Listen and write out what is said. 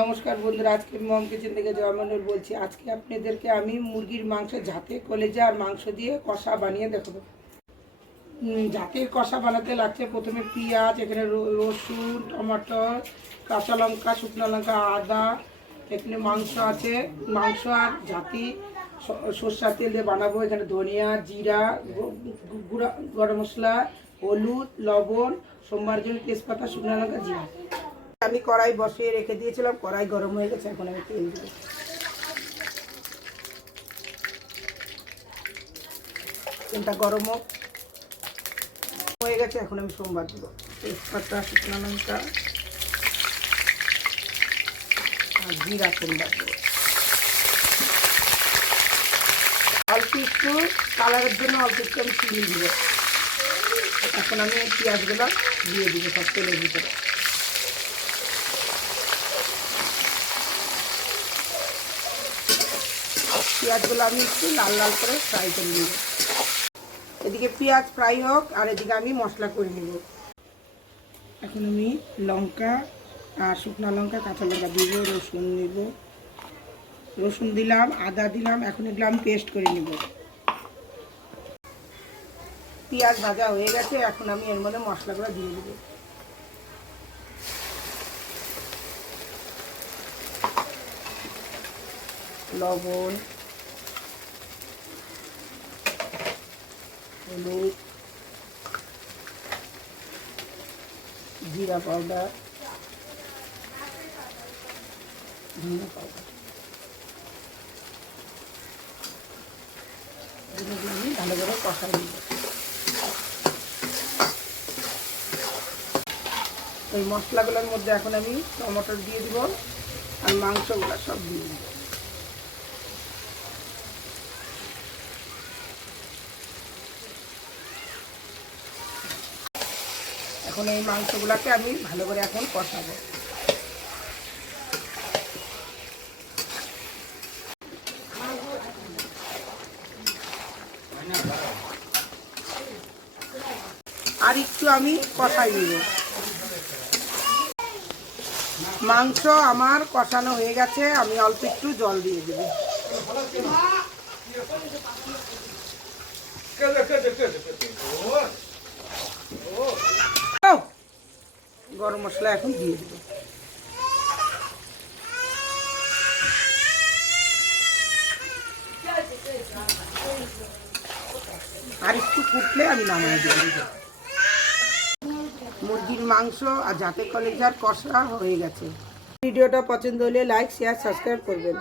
নমস্কার বন্ধুরা, আজকে মম কিচেন থেকে জয়মন্ডল বলছি। আজকে আপনাদেরকে আমি মুরগির মাংস, ঝাঁতে, কলেজা আর মাংস দিয়ে কষা বানিয়ে দেখাবো। ঝাঁতের কষা বানাতে লাগছে প্রথমে পেঁয়াজ, এখানে রসুন, টমাটোর, কাঁচা লঙ্কা, শুকনো লঙ্কা, আদা। এখানে মাংস আছে, মাংস আর ঝাঁতি সরষের তেল দিয়ে বানাবো। এখানে ধনিয়া, জিরা, গুঁড়া গরম মশলা, হলুদ, লবণ, সোমবার জন্য তেজপাতা, শুকনো লঙ্কা, জিরা। আমি কড়াই বসিয়ে রেখে দিয়েছিলাম, কড়াই গরম হয়ে গেছে, এখন আমি তেল দিব। তেলটা গরম হয়ে গেছে, এখন আমি সোমবার দিব। তেজপাতা, শুকনো লঙ্কা আর জিরা সোমবার দেব। অল্প একটু কালারের জন্য অল্প একটু আমি চিনি দিব। এখন আমি পেঁয়াজগুলো দিয়ে দিব সব তেলের ভিতরে। পেঁয়াজগুলো আমি একটু লাল লাল করে ফ্রাই করে নিব। এদিকে পেঁয়াজ ফ্রাই হোক আর এদিকে আমি মশলা করে নিব। এখন আমি লঙ্কা আর শুকনো লঙ্কা, কাঁচা লঙ্কা দিব, রসুন নিব, রসুন দিলাম, আদা দিলাম। এখন এগুলো আমি পেস্ট করে নিব। পেঁয়াজ ভাজা হয়ে গেছে, এখন আমি এর মধ্যে মশলাগুলো দিয়ে দেব। লবণ, হলুদ, জিরা পাউডার, ধনিয়া পাউডার, এগুলো আমি ভালো করে কষাই দিব। ওই মশলাগুলোর মধ্যে এখন আমি টমেটো দিয়ে দিব আর মাংসগুলো সব দিয়ে দিব। এখন এই মাংসগুলোকে আমি ভালো করে এখন কষাবো। আর একটু আমি কষাই নিব। মাংস আমার কষানো হয়ে গেছে, আমি অল্প একটু জল দিয়ে দেব। গরম মশলা এখন দিয়ে দেব। আর একটু ফুটলে আমি নামিয়ে দেব। মুরগির মাংস আর ঝাঁতে কলেজার কষা হয়ে গেছে। ভিডিওটা পছন্দ হলে লাইক, শেয়ার, সাবস্ক্রাইব করবেন।